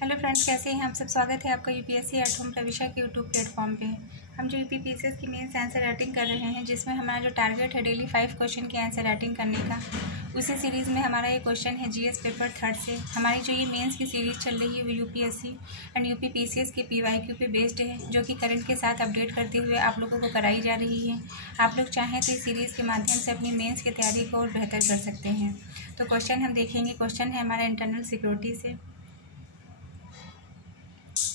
Hello friends, कैसे हैं आप सब। स्वागत है आपका यूपीएससी एट होम प्रविशा के यूट्यूब प्लेटफॉर्म पे। हम जो यूपीपीसीएस की मेंस आंसर राइटिंग कर रहे हैं, जिसमें हमारा जो टारगेट है डेली 5 क्वेश्चन की आंसर राइटिंग करने का, उसी सीरीज़ में हमारा ये क्वेश्चन है जीएस पेपर 3 से। हमारी जो ये मेंस की सीरीज़ चल रही है वो यूपीएससी एंड यूपीपीसीएस के पीवाईक्यू पे बेस्ड है, जो कि करंट के साथ अपडेट करते हुए आप लोगों को कराई जा रही है। आप लोग चाहें तो इस सीरीज़ के माध्यम से अपनी मेन्स की तैयारी को और बेहतर कर सकते हैं। तो क्वेश्चन हम देखेंगे। क्वेश्चन है हमारा इंटरनल सिक्योरिटी से।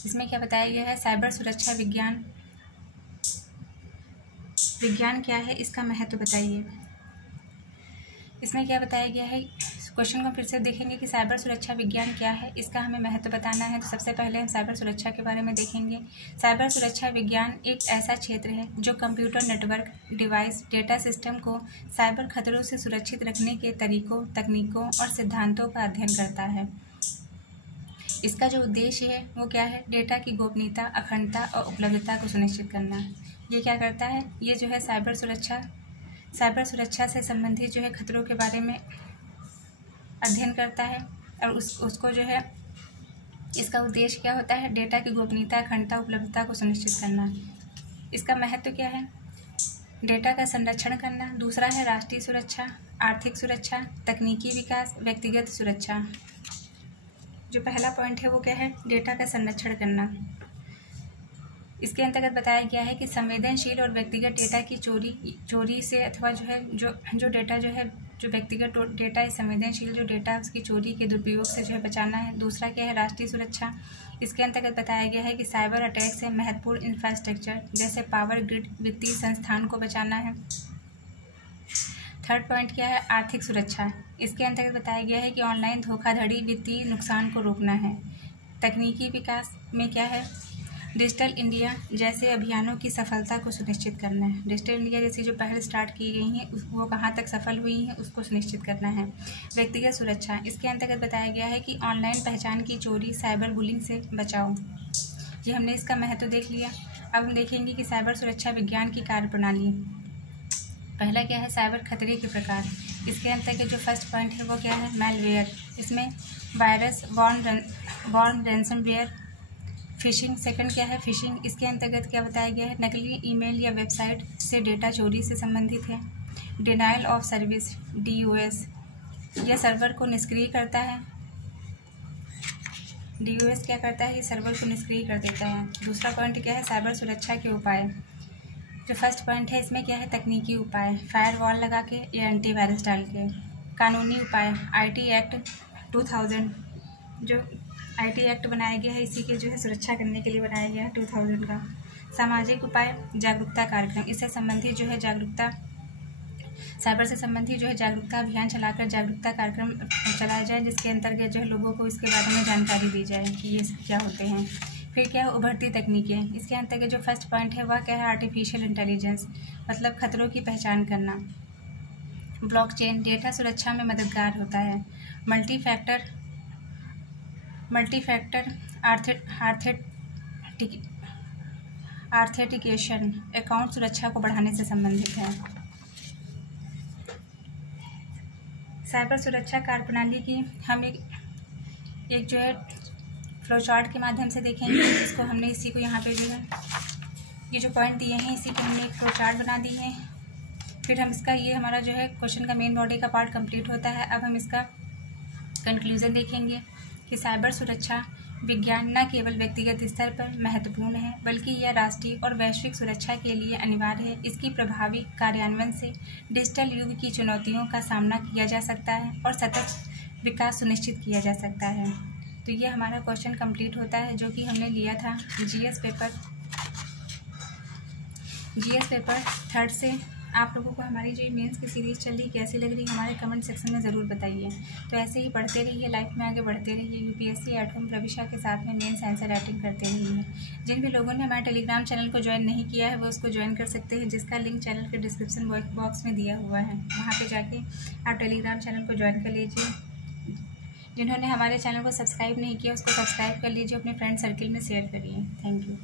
इसमें क्या बताया गया है, साइबर सुरक्षा विज्ञान क्या है, इसका महत्व बताइए। इसमें क्या बताया गया है, क्वेश्चन को फिर से देखेंगे कि साइबर सुरक्षा विज्ञान क्या है, इसका हमें महत्व बताना है। तो सबसे पहले हम साइबर सुरक्षा के बारे में देखेंगे। साइबर सुरक्षा विज्ञान एक ऐसा क्षेत्र है जो computer network, device, data system को साइबर खतरों से सुरक्षित रखने के तरीकों, तकनीकों और सिद्धांतों का अध्ययन करता है। इसका जो उद्देश्य है वो क्या है, डेटा की गोपनीयता, अखंडता और उपलब्धता को सुनिश्चित करना। ये क्या करता है, ये जो है साइबर सुरक्षा से संबंधित जो है खतरों के बारे में अध्ययन करता है। और उसको जो है, इसका उद्देश्य क्या होता है, डेटा की गोपनीयता, अखंडता, उपलब्धता को सुनिश्चित करना। इसका महत्व क्या है, डेटा का संरक्षण करना। दूसरा है राष्ट्रीय सुरक्षा, आर्थिक सुरक्षा, तकनीकी विकास, व्यक्तिगत सुरक्षा। जो पहला पॉइंट है वो क्या है, डेटा का संरक्षण करना। इसके अंतर्गत बताया गया है कि संवेदनशील और व्यक्तिगत डेटा की चोरी से, अथवा जो है जो डेटा जो है, जो व्यक्तिगत डेटा है, संवेदनशील जो डेटा, उसकी चोरी के दुरुपयोग से जो है बचाना है। दूसरा क्या है, राष्ट्रीय सुरक्षा। इसके अंतर्गत बताया गया है कि साइबर अटैक से महत्वपूर्ण इंफ्रास्ट्रक्चर जैसे पावर ग्रिड, वित्तीय संस्थान को बचाना है। थर्ड पॉइंट क्या है, आर्थिक सुरक्षा। इसके अंतर्गत बताया गया है कि ऑनलाइन धोखाधड़ी, वित्तीय नुकसान को रोकना है। तकनीकी विकास में क्या है, डिजिटल इंडिया जैसे अभियानों की सफलता को सुनिश्चित करना है। डिजिटल इंडिया जैसी जो पहल स्टार्ट की गई हैं वो कहाँ तक सफल हुई हैं, उसको सुनिश्चित करना है। व्यक्तिगत सुरक्षा। इसके अंतर्गत बताया गया है कि ऑनलाइन पहचान की चोरी, साइबर बुलिंग से बचाओ। ये हमने इसका महत्व देख लिया। अब हम देखेंगे कि साइबर सुरक्षा विज्ञान की कार्यप्रणाली। पहला क्या है, साइबर खतरे के प्रकार। इसके अंतर्गत जो फर्स्ट पॉइंट है वो क्या है, मैलवेयर। इसमें virus, worm, ransomware, phishing. Second क्या है, फिशिंग। इसके अंतर्गत क्या बताया गया है, नकली ईमेल या वेबसाइट से डेटा चोरी से संबंधित है। डिनाइल ऑफ सर्विस, DOS, यह सर्वर को निष्क्रिय करता है। DOS क्या करता है, ये सर्वर को निष्क्रिय कर देता है। दूसरा पॉइंट क्या है, साइबर सुरक्षा के उपाय। जो फर्स्ट पॉइंट है इसमें क्या है, तकनीकी उपाय, फायरवॉल लगा के या एंटीवायरस डाल के। कानूनी उपाय, IT एक्ट 2000, जो IT एक्ट बनाया गया है, इसी के जो है सुरक्षा करने के लिए बनाया गया है 2000 का। सामाजिक उपाय, जागरूकता कार्यक्रम। इससे संबंधित जो है जागरूकता, साइबर से संबंधित जो है जागरूकता अभियान चलाकर जागरूकता कार्यक्रम चलाया जाए, जिसके अंतर्गत जो है लोगों को इसके बारे में जानकारी दी जाए कि ये सब क्या होते हैं। फिर क्या है, उभरती तकनीकें। इसके अंतर्गत जो फर्स्ट पॉइंट है वह क्या है, आर्टिफिशियल इंटेलिजेंस, मतलब खतरों की पहचान करना। ब्लॉकचेन डेटा सुरक्षा में मददगार होता है। मल्टी फैक्टर ऑथेंटिकेशन अकाउंट सुरक्षा को बढ़ाने से संबंधित है। साइबर सुरक्षा कार्यप्रणाली की हम एक जो है फ्लो चार्ट के माध्यम से देखेंगे। इसको हमने इसी को यहाँ पे जो है ये जो पॉइंट दिए हैं, इसी के हमने एक फ्लो चार्ट बना दी है। फिर हम इसका, ये हमारा जो है क्वेश्चन का मेन बॉडी का पार्ट कंप्लीट होता है। अब हम इसका कंक्लूजन देखेंगे कि साइबर सुरक्षा विज्ञान न केवल व्यक्तिगत स्तर पर महत्वपूर्ण है, बल्कि यह राष्ट्रीय और वैश्विक सुरक्षा के लिए अनिवार्य है। इसकी प्रभावी कार्यान्वयन से डिजिटल युग की चुनौतियों का सामना किया जा सकता है और सतत विकास सुनिश्चित किया जा सकता है। तो ये हमारा क्वेश्चन कंप्लीट होता है, जो कि हमने लिया था जीएस पेपर 3 से। आप लोगों को हमारी जो मेंस की सीरीज़ चल रही कैसी लग रही, हमारे कमेंट सेक्शन में ज़रूर बताइए। तो ऐसे ही पढ़ते रहिए, लाइफ में आगे बढ़ते रहिए। यूपीएससी एट होम प्रविशा के साथ में मेंस आंसर राइटिंग करते रहिए। जिन भी लोगों ने हमारे टेलीग्राम चैनल को ज्वाइन नहीं किया है वो उसको ज्वाइन कर सकते हैं, जिसका लिंक चैनल के डिस्क्रिप्शन बॉक्स में दिया हुआ है। वहाँ पर जाके आप टेलीग्राम चैनल को ज्वाइन कर लीजिए। जिन्होंने हमारे चैनल को सब्सक्राइब नहीं किया उसको सब्सक्राइब कर लीजिए, अपने फ्रेंड सर्किल में शेयर करिए। Thank you.